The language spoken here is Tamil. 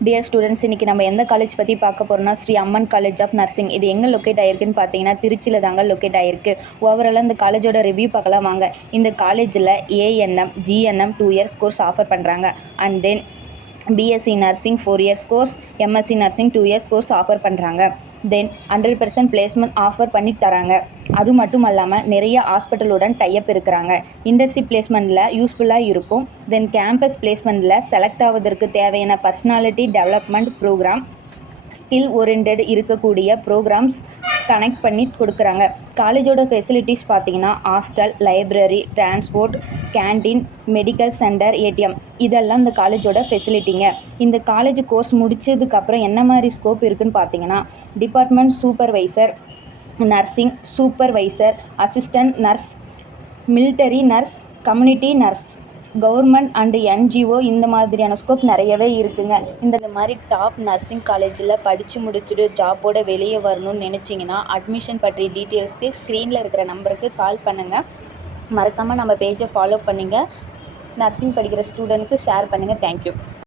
டியர் ஸ்டூடெண்ட்ஸ், இன்றைக்கி நம்ம எந்த காலேஜ் பற்றி பார்க்க போகிறோம்னா ஸ்ரீ அம்மன் காலேஜ் ஆஃப் நர்சிங். இது எங்கே லொக்கேட் ஆகிருக்குன்னு பார்த்தீங்கன்னா திருச்சியில் தாங்க லொக்கேட் ஆகிருக்கு. ஓவராலாக இந்த காலேஜோட ரிவ்யூ பார்க்கலாம் வாங்க. இந்த காலேஜில் ANM GNM 2 years course offer பண்ணுறாங்க. And then BSc nursing 4 years course, MSc nursing 2 years course offer பண்ணுறாங்க. தென் 100% பிளேஸ்மெண்ட் ஆஃபர் பண்ணி தராங்க. அது மட்டும் இல்லாமல் நிறைய ஹாஸ்பிட்டலுடன் டைப் இருக்கிறாங்க. இண்டஸ்ட்ரி பிளேஸ்மெண்ட்டில் யூஸ்ஃபுல்லாக இருக்கும். தென் கேம்பஸ் பிளேஸ்மெண்ட்டில் செலக்ட் ஆவதற்கு தேவையான personality development programme, skill orient இருக்கக்கூடிய ப்ரோக்ராம்ஸ் கனெக்ட் பண்ணி கொடுக்குறாங்க. காலேஜோட ஃபெசிலிட்டிஸ் பார்த்தீங்கன்னா hostel, library, transport, canteen, medical centre, ATM இதெல்லாம் இந்த காலேஜோட ஃபெசிலிட்டிங்க. இந்த காலேஜ் கோர்ஸ் முடிச்சதுக்கப்புறம் என்ன மாதிரி ஸ்கோப் இருக்குதுன்னு பார்த்தீங்கன்னா department supervisor, nursing supervisor, assistant nurse, military nurse, community nurse, government and NGO இந்த மாதிரியான ஸ்கோப் நிறையவே இருக்குங்க. இந்த மாதிரி டாப் நர்சிங் காலேஜில் படித்து முடிச்சுட்டு ஜாப்போட வெளியே வரணும்னு நினச்சிங்கன்னா அட்மிஷன் பற்றி டீட்டெயில்ஸ்க்கு ஸ்க்ரீனில் இருக்கிற நம்பருக்கு கால் பண்ணுங்கள். மறக்காமல் நம்ம பேஜை ஃபாலோ பண்ணுங்கள். நர்சிங் படிக்கிற ஸ்டூடெண்ட்க்கு ஷேர் பண்ணுங்கள். தேங்க்யூ.